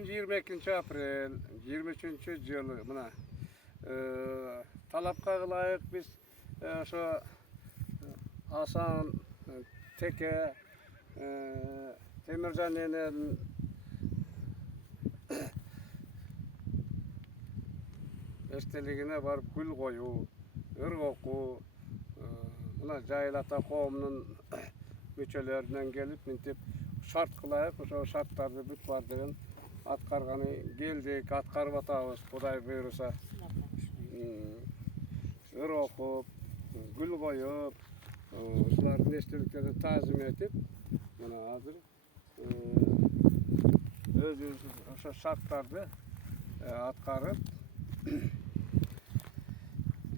Бүгін 22 апрель 23 жылы мына талапқа ылайык біз ошо Асан Теке Темиржан эненин эстелигине барып гүл коюу, ыр окуу, мына Жайыл ата коомунун мүчөлөрүнөн келип мынтип шарт кылайык, ошо шарттарды бүт бардыгын аткарганы келдик, аткарып атабыз, Кудай буйруса. Ыр окуп, гүл коюп, ушулардын эстеликтерин таазим этип, мына азыр өзүбүз ошо шарттарды аткарып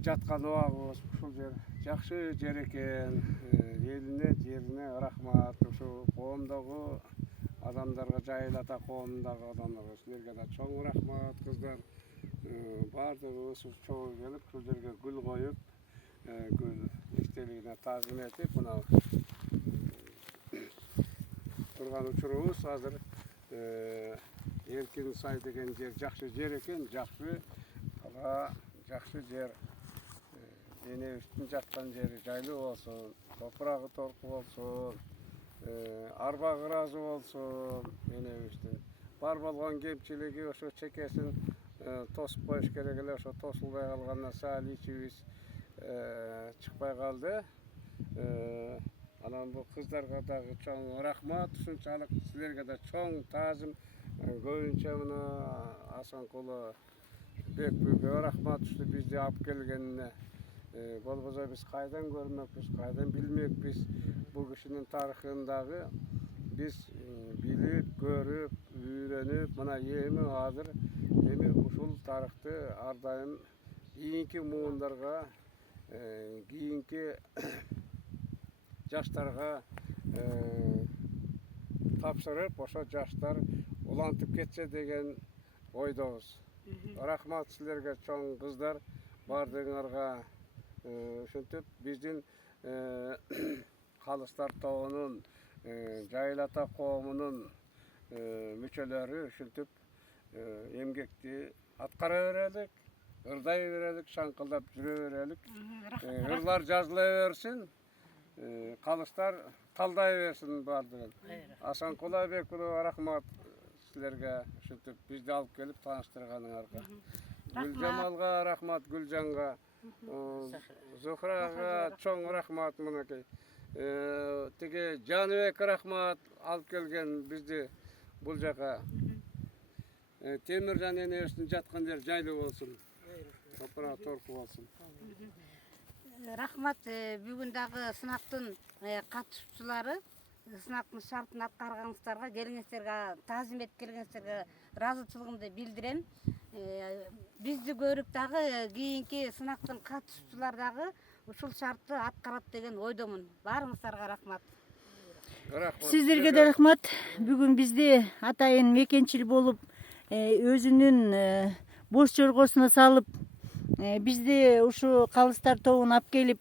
жаткан убагыбыз ушул жер жакшы жер экен. Элине, жерине рахмат. Ушу коомдогу адамдарга, Жайыл ата коомундагы адамдарга силерге да чоң рахмат, кыздар. Бардыгыбыз чогуу келип, ушул жерге гүл коюп, гүл эстелигине таазим этип, мына турган учурубуз азыр Эркин сай деген жер жакшы жер экен, жакшы кала, жакшы жер. Энебиздин жаткан жери жайлуу болсун, топурагы торку болсун, арба кыразы болсун. Энебиздин бар болгон кемчилиги ошо чекесин тосуп коюш керек эле, ошо тосулбай калгандан саал ичибиз чыкпай калды. Анан бул кыздарга дагы чоң рахмат, ушунчалык силерге да чоң таазим. Көбүнчө мына Асанкулу Бекбүйгө рахмат, ушу бизди алып келгенине. Болбосо биз кайдан көрмөкпүз, кайдан билмекпиз бул кишинин тарыхындагы. Биз билип, көрүп, үйрөнүп, мына эми азыр ушул тарыхты ар дайым кийинки муундарга, кийинки жаштарга тапшырып, ошо жаштар улантып кетсе деген ойдобуз. Рахмат силерге чоң кыздар, бардыгыңарга. Ушинтип биздин Калыстар тобунун, Жайыл ата коомунун мүчөлөрү ушинтип эмгекти аткара берелик, ырдай берелик, шаңкылдап жүрө берелик. Ырлар жазыла берсин, калыстар талдай берсин бардыгын. Асанкулу Бекбүйгө рахмат силерге, ушинтип бизди алып келип тааныштырганыңарга. Гүлжамалга рахмат, Гүлжанга, Зухрага чоң рахмат мынакей. Тиги Жаныбек рахмат, алып келген бизди бул жака. Темиржан энебиздин жаткан жери жайлуу болсун, топурак торку болсун. Рахмат, бүгүн дагы сынактын катышуучулары, сынактын шартын аткарганыңыздарга, келиңиздерге, таазим этип келгениңиздерге ыраазычылыгымды билдирем. Бизди көрүп дагы кийинки сынактын катышуучулар дагы ушул шартты аткарат деген ойдомун. Баарыңыздарга рахмат. Сиздерге да рахмат. Бүгүн бизди атайын мекенчил болуп, өзүнүн бош жоргосуна салып, бизди ушу Калыстар тобун алып келип,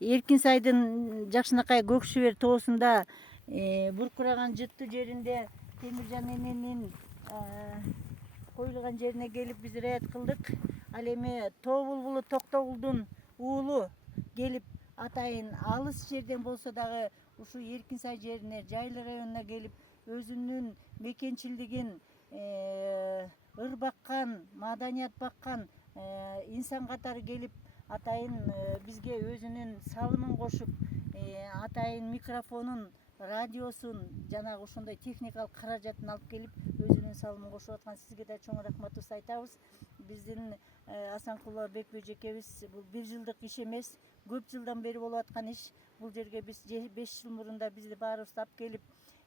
Эркин сайдын Жакшынакай Көкшүбөр тоосунда буркураган жыттуу жеринде Темиржан эненин коюлган жерине келип биз ираят кылдык. Ал эми Тоо булбулу Токтогулдун уулу келип атайын алыс жерден болсо дагы ушу Эркин сай жерине, Жайыл районуна келип өзүнүн мекенчилдигин, ыр баккан, маданият баккан инсан катары келип атайын бизге өзүнүн салымын кошуп, атайын микрофонун, радиосун, жанагы ошондой техникалык каражатын алып келип өзүнүн салымын кошуп аткан сизге да чоң рахматыбызды айтабыз. Биздин Асанкулу Бекбүй жекебиз бул бир жылдык иш эмес, көп жылдан бери болуп аткан иш. Бул жерге биз 5 жыл мурун да бизди баарыбызды алып келип,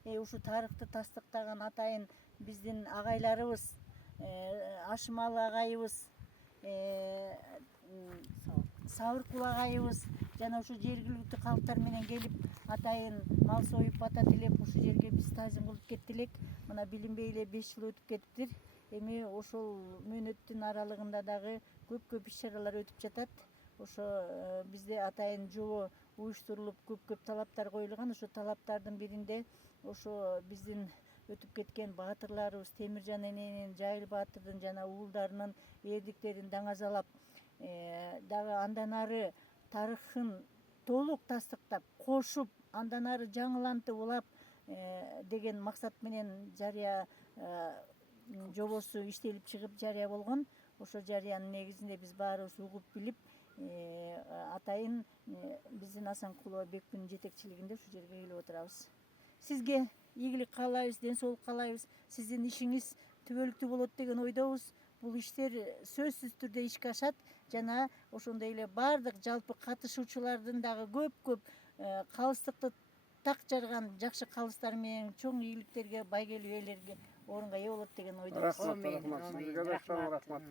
ушу тарыхты тастыктаган атайын биздин агайларыбыз, Ашымалы агайыбыз, Сабыркул агайыбыз жана ушу жергиликтүү калктар менен келип атайын мал союп, ата тилеп ушу жерге биз таазим кылып кеттилек. Мына билинбей эле 5 жыл өтүп кетиптир. Эми ошол мөөнөттүн аралыгында дагы көп иш чаралар өтүп жатат. Ошо бизде атайын жобо уюштурулуп, көп талаптар коюлган. Ошо талаптардын биринде ошо биздин өтүп кеткен баатырларыбыз Темиржан эненин, Жайыл баатырдын жана уулдарынын эрдиктерин даңазалап, дагы андан ары тарыхын толук тастыктап, кошуп, андан ары жаңылантып улап деген максат менен жарыя жобосу иштелип чыгып жарыя болгон. Ошо жарыянын негизинде биз баарыбыз угуп билип, атайын биздин Асанкулова Бекбинин жетекчилигинде ушул жерге келип отурабыз. Сизге ийгилик каалайбыз, ден соолук каалайбыз. Сиздин ишиңиз түбөлүктүү болот деген ойдобуз. Бул иштер сөзсүз түрдө ишке ашат жана ошондой эле баардык жалпы катышуучулардын дагы көп калыстыкты так жарган жакшы калыстар менен чоң ийгиликтерге, байгелүү ээлерге орунга ээ болот деген ойдобуз. Рахмат, рахмат. Сизге да чоң рахмат.